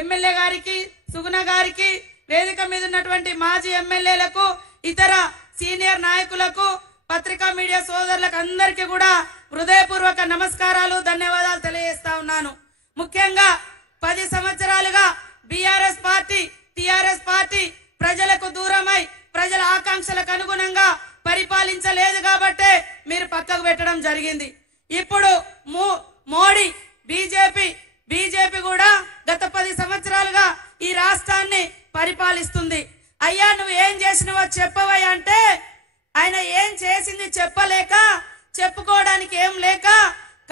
MLA గారికి, సుగుణ గారికి, వేదిక మీద ఉన్నటువంటి మాజీ ఎమ్మెల్యేలకు, ఇతర సీనియర్ నాయకులకు, పత్రికా మీడియా సోదరులకు అందరికీ కూడా హృదయపూర్వక నమస్కారాలు, ధన్యవాదాలు తెలియజేస్తా ఉన్నాను. ముఖ్యంగా 10 సంవత్సరాలుగా బీఆర్ఎస్ పార్టీ, టీఆర్ఎస్ పార్టీ ప్రజలకు దూరమై ప్రజల ఆకాంక్షలకు అనుగుణంగా పరిపాలించలేదు కాబట్టే మీరు పక్కకు పెట్టడం జరిగింది. ఇప్పుడు మోడీ బీజేపీ కూడా గత 10 సంవత్సరాలుగా ఈ రాష్ట్రాన్ని పరిపాలిస్తుంది. అయ్యా నువ్వు ఏం చేసినవో చెప్పవయ్యా అంటే ఆయన ఏం చేసింది చెప్పలేక, చెప్పుకోవడానికి ఏం లేక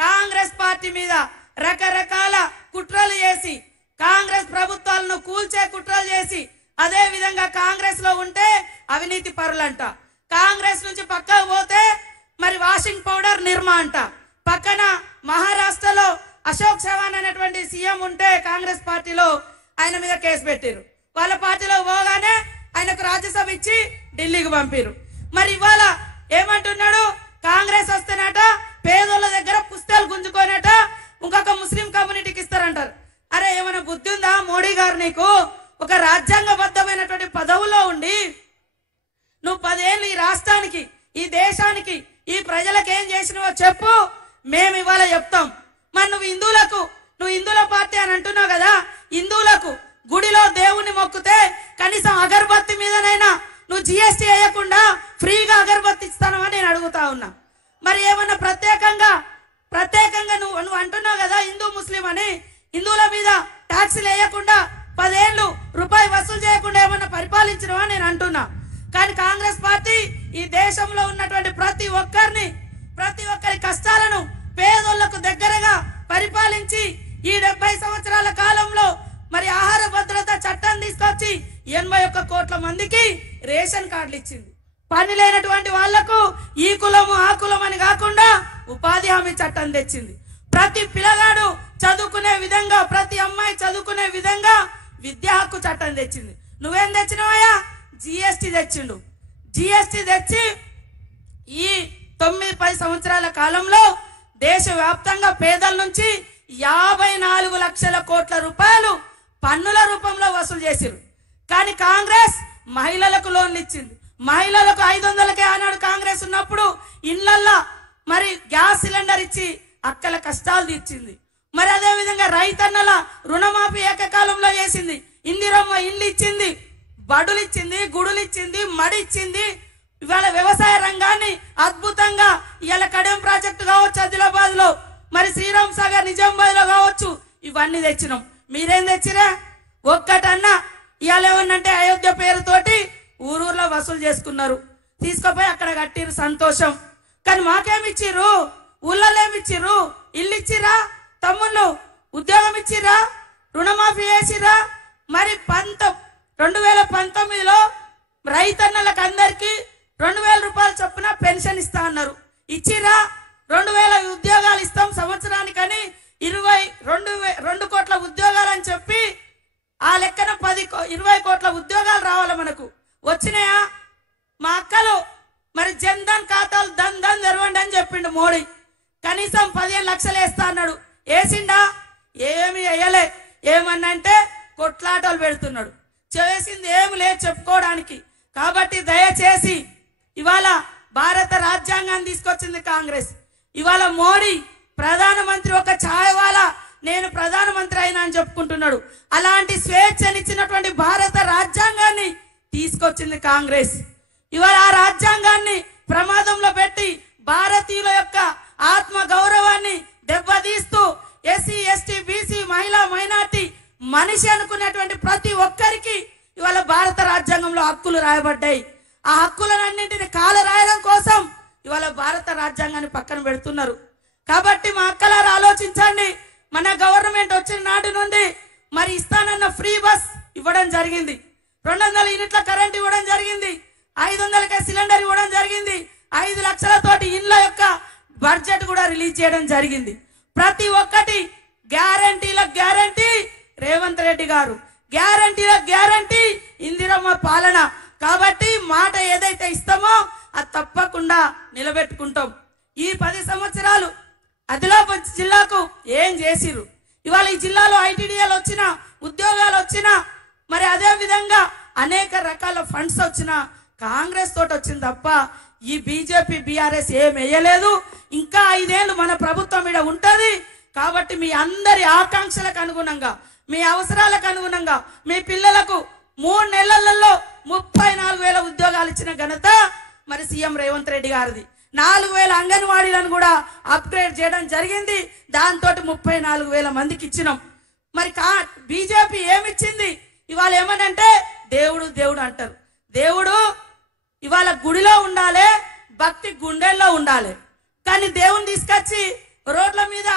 కాంగ్రెస్ పార్టీ మీద రకరకాల కుట్రలు చేసి, కాంగ్రెస్ ప్రభుత్వాలను కూల్చే కుట్రలు చేసి, అదే విధంగా కాంగ్రెస్ లో ఉంటే అవినీతి పరులంట, కాంగ్రెస్ నుంచి పక్కకు పోతే మరి వాషింగ్ పౌడర్ నిర్మా అంట, పక్కన మహారాష్ట్రలో అశోక్ చవాన్ అనేటువంటి సీఎం ఉంటే కాంగ్రెస్ పార్టీలో ఆయన మీద కేసు పెట్టారు. వాళ్ళ పార్టీలో పోగానే ఆయనకు రాజ్యసభ ఇచ్చి ఢిల్లీకి పంపారు. మరి ఇవాళ ఏమంటున్నాడు, కాంగ్రెస్ వస్తేనట పేదోళ్ళ దగ్గర పుస్తకాలు గుంజుకోనట ఇంకొక ముస్లిం కమ్యూనిటీకి ఇస్తారంటారు. అరే ఏమైనా బుద్ధి ఉందా మోడీ గారు? నీకు ఒక రాజ్యాంగబద్ధమైనటువంటి పదవుల్లో ఉండి నువ్వు 10 ఏళ్ళు ఈ రాష్ట్రానికి, ఈ దేశానికి, ఈ ప్రజలకు ఏం చేసినవో చెప్పు, మేము ఇవాళ చెప్తాం. మరి నువ్వు హిందువుల పార్టీ అని అంటున్నావు కదా, హిందువులకు గుడిలో దేవుణ్ణి మొక్కుతే కనీసం అగరబత్తి మీదనైనా నువ్వు జిఎస్టీ వేయకుండా ఫ్రీగా అగరబత్తి ఇస్తానని నేను అడుగుతా ఉన్నా. మరి ఏమన్నా ప్రత్యేకంగా నువ్వు అంటున్నావు కదా హిందూ ముస్లిం అని, హిందువుల మీద ట్యాక్సీలు వేయకుండా 10 ఏళ్ళు రూపాయి వసూలు చేయకుండా ఏమన్నా పరిపాలించినవా నేను అంటున్నా. కానీ కాంగ్రెస్ పార్టీ ఈ దేశంలో ఉన్నటువంటి ప్రతి ఒక్కరి కష్టాలను పేదోళ్లకు దగ్గరగా పరిపాలించి ఈ 70 సంవత్సరాల కాలంలో మరి ఆహార భద్రత చట్టం తీసుకొచ్చి 81 కోట్ల మందికి రేషన్ కార్డులు ఇచ్చింది. పని లేనటువంటి వాళ్లకు ఈ కులము ఆ కులం అని కాకుండా ఉపాధి హామీ చట్టం తెచ్చింది. ప్రతి పిల్లగాడు చదువుకునే విధంగా, ప్రతి అమ్మాయి చదువుకునే విధంగా విద్యా హక్కు చట్టం తెచ్చింది. నువ్వేం తెచ్చినవయ్యా? జిఎస్టీ తెచ్చిండు. జిఎస్టీ తెచ్చి ఈ 9-10 సంవత్సరాల కాలంలో దేశవ్యాప్తంగా పేదల నుంచి 54 లక్షల కోట్ల రూపాయలు పన్నుల రూపంలో వసూలు చేసిరు. కానీ కాంగ్రెస్ మహిళలకు లోన్లు ఇచ్చింది. మహిళలకు 500కే ఆనాడు కాంగ్రెస్ ఉన్నప్పుడు ఇళ్లల్లో మరి గ్యాస్ సిలిండర్ ఇచ్చి అక్కల కష్టాలు తీర్చింది. మరి అదే విధంగా రైతన్నల రుణమాఫీ ఏకకాలంలో చేసింది. ఇందిరమ్మ ఇల్లు ఇచ్చింది, బడులు ఇచ్చింది, గుడులు ఇచ్చింది, మడి ఇచ్చింది. ఇవాళ వ్యవసాయ రంగాన్ని అద్భుతంగా ఇవాళ కడెం ప్రాజెక్టు కావచ్చు ఆదిలాబాద్ లో, మరి శ్రీరామ్ సాగర్ నిజామాబాద్ లో కావచ్చు, ఇవన్నీ తెచ్చినాం. మీరేం తెచ్చిరా? ఒక్కటన్నా ఇవాళ ఏమన్నంటే అయోధ్య పేరుతోటి ఊరూర్లో వసూలు చేసుకున్నారు, తీసుకుపోయి అక్కడ కట్టిరు, సంతోషం. కానీ మాకేమిచ్చిర్రు? ఊళ్ళలో ఏమిచ్చిర్రు? ఇల్లు ఇచ్చిరా? తమ్ముళ్ళు ఉద్యోగం ఇచ్చిరా? రుణమాఫీ చేసిరా? మరి 2019లో రైతన్నలకు అందరికి 2000 రూపాయల చొప్పున పెన్షన్ ఇస్తా అన్నారు, ఇచ్చిరా? 2000 ఉద్యోగాలు ఇస్తాం సంవత్సరానికని 22 కోట్ల ఉద్యోగాలు అని చెప్పి ఆ లెక్కన 20 కోట్ల ఉద్యోగాలు రావాలి మనకు. వచ్చినాయా? మా అక్కలు మరి జన్ధన్ ఖాతాలు దన్ తెరవండి అని చెప్పిండు మోడీ. కనీసం 15 లక్షలు వేస్తా అన్నాడు, వేసిండా? ఏమి వేయలే. ఏమన్నంటే కొట్లాటలు పెడుతున్నాడు, చేసింది ఏమి లేదు చెప్పుకోవడానికి. కాబట్టి దయచేసి ఇవాళ భారత రాజ్యాంగాన్ని తీసుకొచ్చింది కాంగ్రెస్. ఇవాళ మోడీ ప్రధానమంత్రి, ఒక ఛాయ్ వాలా నేను ప్రధానమంత్రి అయినా అని చెప్పుకుంటున్నాడు. అలాంటి స్వేచ్ఛనిచ్చినటువంటి భారత రాజ్యాంగాన్ని తీసుకొచ్చింది కాంగ్రెస్. ఇవాళ ఆ రాజ్యాంగాన్ని ప్రమాదంలో పెట్టి భారతీయుల యొక్క ఆత్మ గౌరవాన్ని దెబ్బతీస్తూ ఎస్సీ, ఎస్టీ, బీసీ, మహిళా, మైనార్టీ, మనిషి అనుకునేటువంటి ప్రతి ఒక్కరికి ఇవాళ భారత రాజ్యాంగంలో హక్కులు రాయబడ్డాయి. ఆ హక్కులన్నింటిని కాల రాయడం కోసం ఇవాళ భారత రాజ్యాంగాన్ని పక్కన పెడుతున్నారు. కాబట్టి మా అక్కలారు ఆలోచించండి. మన గవర్నమెంట్ వచ్చిన నాటి నుండి మరి ఇస్తానన్న ఫ్రీ బస్ ఇవ్వడం జరిగింది, 200 యూనిట్ల కరెంట్ ఇవ్వడం జరిగింది, 500కే సిలిండర్ ఇవ్వడం జరిగింది, 5 లక్షలతోటి ఇండ్ల యొక్క బడ్జెట్ కూడా రిలీజ్ చేయడం జరిగింది. ప్రతి ఒక్కటి గ్యారంటీలకు గ్యారంటీ రేవంత్ రెడ్డి గారు, గ్యారంటీలకు గ్యారంటీ ఇందిరమ్మ పాలన. కాబట్టి మాట ఏదైతే ఇస్తామో అది తప్పకుండా నిలబెట్టుకుంటాం. ఈ 10 సంవత్సరాలు ఆదిలాబాద్ జిల్లాకు ఏం చేసిరు? ఇవాళ ఈ జిల్లాలో ఐటీడీఏలు వచ్చిన, ఉద్యోగాలు వచ్చినా, మరి అదే విధంగా అనేక రకాల ఫండ్స్ వచ్చినా కాంగ్రెస్ తోటి వచ్చింది తప్ప ఈ బీజేపీ బీఆర్ఎస్ ఏం వేయలేదు. ఇంకా 5 ఏళ్ళు మన ప్రభుత్వం ఇక్కడ ఉంటది. కాబట్టి మీ అందరి ఆకాంక్షలకు అనుగుణంగా, మీ అవసరాలకు అనుగుణంగా మీ పిల్లలకు 3 నెలలలో 34,000 ఉద్యోగాలు ఇచ్చిన ఘనత మరి సీఎం రేవంత్ రెడ్డి గారిది. 4,000 అంగన్వాడీలను కూడా అప్గ్రేడ్ చేయడం జరిగింది. దాంతో 34,000 మందికి ఇచ్చినాం. మరి బీజేపీ ఏమిచ్చింది? ఇవాళ ఏమనంటే దేవుడు దేవుడు అంటారు. దేవుడు ఇవాళ గుడిలో ఉండాలి, భక్తి గుండెల్లో ఉండాలి. కానీ దేవుని తీసుకొచ్చి రోడ్ల మీద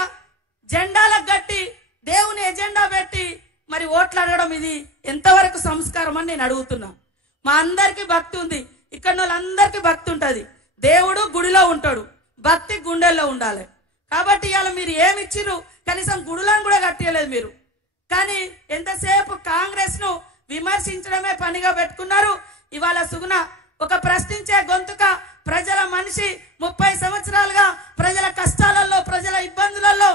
జెండాలకు గట్టి దేవుని ఎజెండా పెట్టి మరి ఓట్లు అడగడం ఇది ఎంతవరకు సంస్కారం అని నేను అడుగుతున్నా. మా అందరికీ భక్తి ఉంది, ఇక్కడ వాళ్ళందరికీ భక్తి ఉంటుంది. దేవుడు గుడిలో ఉంటాడు, భక్తి గుండెల్లో ఉండాలి. కాబట్టి ఇవాళ మీరు ఏమి ఇచ్చిరు? కనీసం గుడులను కూడా కట్టలేదు మీరు. కానీ ఎంతసేపు కాంగ్రెస్ ను విమర్శించడమే పనిగా పెట్టుకున్నారు. ఇవాళ సుగుణ ఒక ప్రశ్నించే గొంతుక, ప్రజల మనిషి, 30 సంవత్సరాలుగా ప్రజల కష్టాలలో, ప్రజల ఇబ్బందులలో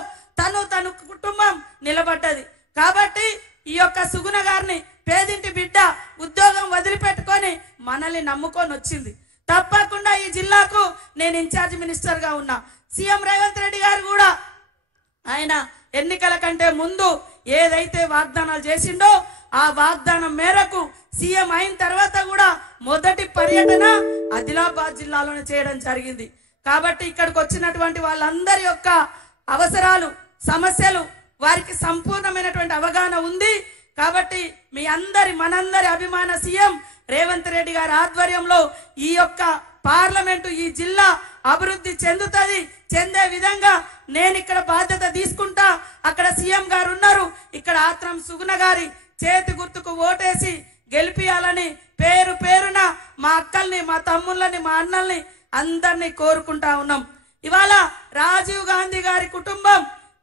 తన కుటుంబం నిలబడ్డది. కాబట్టి ఈ యొక్క సుగుణ గారిని, పేదింటి బిడ్డ, ఉద్యోగం వదిలిపెట్టుకొని మనల్ని నమ్ముకొని వచ్చింది. తప్పకుండా ఈ జిల్లాకు నేను ఇన్ఛార్జ్ మినిస్టర్ గా ఉన్నా. సీఎం రేవంత్ రెడ్డి గారు కూడా ఆయన ఎన్నికల కంటే ముందు ఏదైతే వాగ్దానాలు చేసిండో ఆ వాగ్దానం మేరకు సీఎం అయిన తర్వాత కూడా మొదటి పర్యటన ఆదిలాబాద్ జిల్లాలోనే చేయడం జరిగింది. కాబట్టి ఇక్కడికి వచ్చినటువంటి వాళ్ళందరి యొక్క అవసరాలు, సమస్యలు వారికి సంపూర్ణమైనటువంటి అవగాహన ఉంది. కాబట్టి మీ అందరి, మనందరి అభిమాన సీఎం రేవంత్ రెడ్డి గారి ఆధ్వర్యంలో ఈ యొక్క పార్లమెంటు, ఈ జిల్లా అభివృద్ధి చెందుతుంది. చెందే విధంగా నేను ఇక్కడ బాధ్యత తీసుకుంటా. అక్కడ సీఎం గారు ఉన్నారు, ఇక్కడ ఆత్రం సుగుణ గారి చేతి గుర్తుకు ఓటేసి గెలిపియాలని పేరు పేరున మా అక్కల్ని, మా తమ్ముళ్ళని, మా అన్నల్ని అందరినీ కోరుకుంటా ఉన్నాం. ఇవాళ రాజీవ్ గాంధీ గారి కుటుంబం,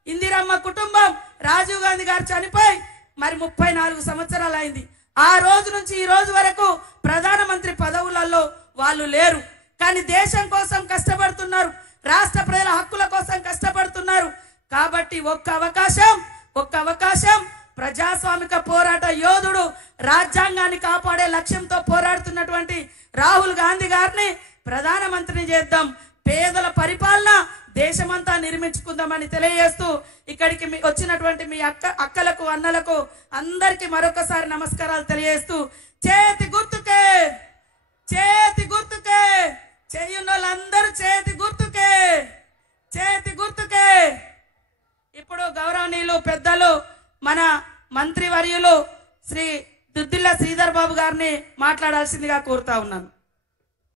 ఇందిరమ్మ కుటుంబం, రాజీవ్ గాంధీ గారు చనిపోయి మరి 34 సంవత్సరాలు అయింది. ఆ రోజు నుంచి ఈ రోజు వరకు ప్రధానమంత్రి పదవులలో వాళ్ళు లేరు. కానీ దేశం కోసం కష్టపడుతున్నారు, రాష్ట్ర ప్రజల హక్కుల కోసం కష్టపడుతున్నారు. కాబట్టి ఒక్క అవకాశం ప్రజాస్వామిక పోరాట యోధుడు, రాజ్యాంగాన్ని కాపాడే లక్ష్యంతో పోరాడుతున్నటువంటి రాహుల్ గాంధీ గారిని ప్రధానమంత్రిని చేద్దాం. పేదల పరిపాలన దేశమంతా నిర్మించుకుందామని తెలియజేస్తూ ఇక్కడికి వచ్చినటువంటి మీ అక్కలకు, అన్నలకు అందరికీ మరొకసారి నమస్కారాలు తెలియజేస్తూ చేతి గుర్తుకే, చేతి గుర్తుకే, చేయున్న వాళ్ళందరూ చేతి గుర్తుకే, చేతి గుర్తుకే. ఇప్పుడు గౌరవనీయులు పెద్దలు మన మంత్రివర్యులు శ్రీ దుద్దిల్ల శ్రీధర్ బాబు గారిని మాట్లాడాల్సిందిగా కోరుతా ఉన్నాను.